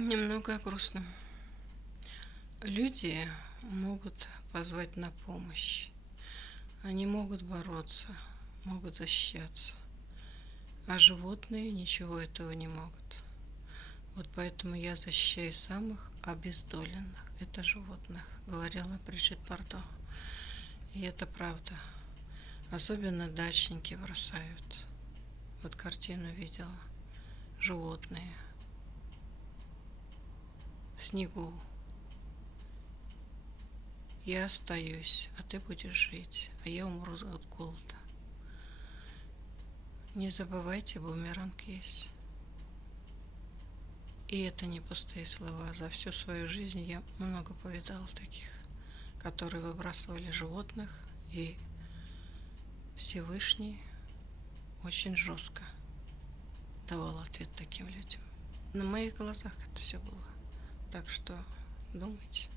Немного грустно. Люди могут позвать на помощь. Они могут бороться, могут защищаться. А животные ничего этого не могут. Вот поэтому я защищаю самых обездоленных. Это животных, говорила Бриджит Бардо. И это правда. Особенно дачники бросают. Вот картину видела. Животные. В снегу. Я остаюсь, а ты будешь жить, а я умру от голода. Не забывайте, бумеранг есть. И это не пустые слова. За всю свою жизнь я много повидала таких, которые выбрасывали животных, и Всевышний очень жестко давал ответ таким людям. На моих глазах это все было. Так что думайте.